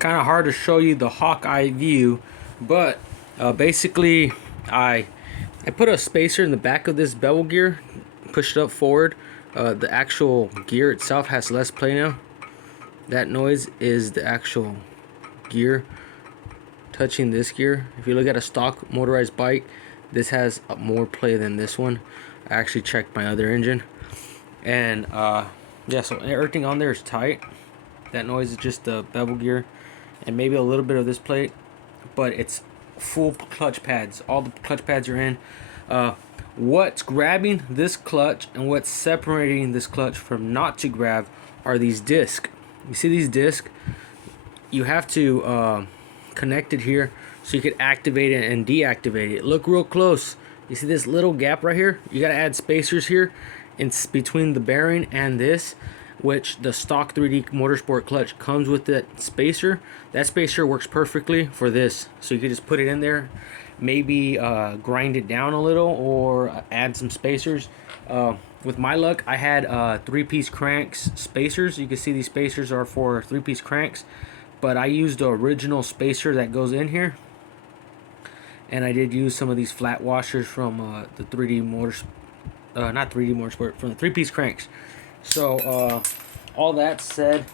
kind of hard to show you the Hawkeye view, but basically I put a spacer in the back of this bevel gear, pushed it up forward. The actual gear itself has less play now. That noise is the actual gear touching this gear. If you look at a stock motorized bike, this has more play than this one. I actually checked my other engine, and yeah, so everything on there is tight. That noise is just the bevel gear and maybe a little bit of this plate, but it's full clutch pads. All the clutch pads are in. What's grabbing this clutch and what's separating this clutch from not to grab are these discs. You see these discs? You have to connect it here so you can activate it and deactivate it. Look real close. You see this little gap right here? You gotta add spacers here in between the bearing and this, which the stock 3D Motorsport clutch comes with that spacer. That spacer works perfectly for this, so you can just put it in there, maybe grind it down a little or add some spacers. With my luck, I had 3-piece cranks spacers. You can see these spacers are for 3-piece cranks, but I used the original spacer that goes in here, and I did use some of these flat washers from the 3D Motors, not 3D Motorsport, from the 3-piece cranks. So all that said,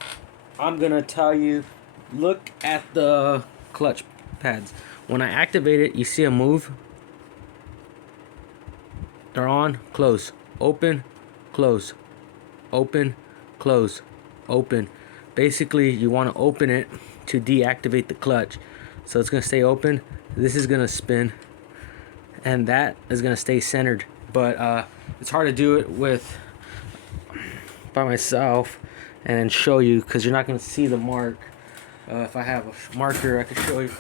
I'm gonna tell you, look at the clutch pads. When I activate it, you see a move. They're on, close, open, close, open, close, open. Basically, you want to open it to deactivate the clutch. So it's gonna stay open. This is gonna spin, and that is gonna stay centered. But it's hard to do it by myself and then show you, because you're not going to see the mark. If I have a marker, I can show you.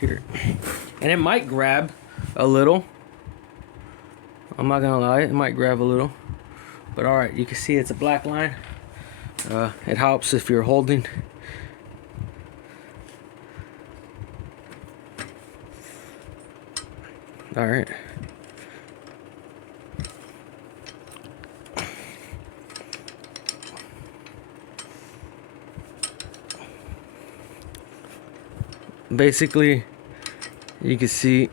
Here. And it might grab a little. I'm not going to lie, it might grab a little. But alright, you can see it's a black line. It helps if you're holding. All right. Basically, you can see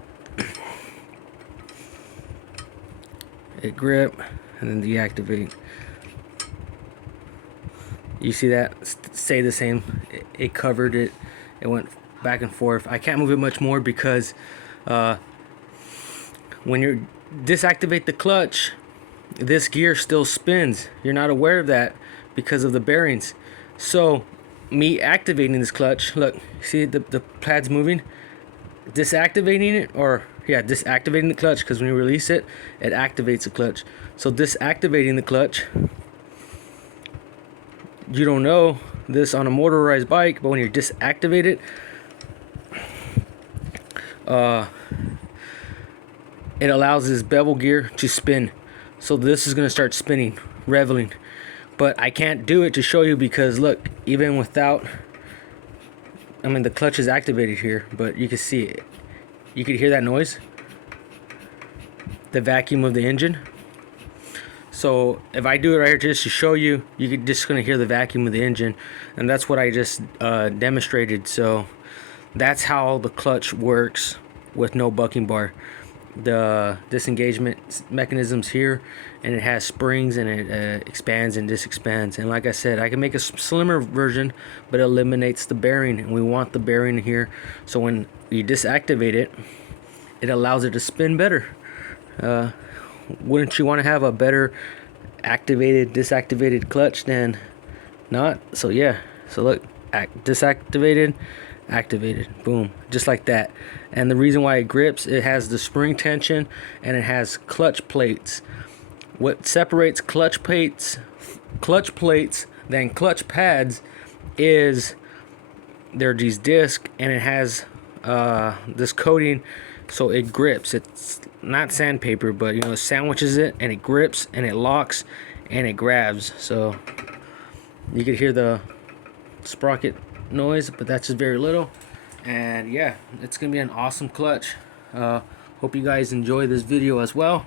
it grip and then deactivate. You see that stay the same. It covered it. It went back and forth. I can't move it much more because when you disactivate the clutch, this gear still spins. You're not aware of that because of the bearings. So me activating this clutch, look, see the pads moving? Disactivating it, or yeah, disactivating the clutch, because when you release it, it activates the clutch. So disactivating the clutch, you don't know this on a motorized bike, but when you disactivate it, it allows this bevel gear to spin. So this is going to start spinning, reveling. But I can't do it to show you because look, even without, I mean the clutch is activated here, but you can see it. You can hear that noise, the vacuum of the engine. So if I do it right here just to show you, you're just going to hear the vacuum of the engine, and that's what I just demonstrated. So that's how the clutch works with no bucking bar. The disengagement mechanisms here, and it has springs, and it expands and disexpands. And like I said, I can make a slimmer version, but it eliminates the bearing, and we want the bearing here. So when you disactivate it, it allows it to spin better. Wouldn't you want to have a better activated, disactivated clutch than not? So yeah, so look, disactivated, activated, boom, just like that. And the reason why it grips, it has the spring tension and it has clutch plates. What separates clutch plates than clutch pads is they're these discs, and it has this coating so it grips. It's not sandpaper, but you know, it sandwiches it and it grips and it locks and it grabs. So you can hear the sprocket noise, but that's just very little. And yeah, it's gonna be an awesome clutch. Hope you guys enjoy this video as well.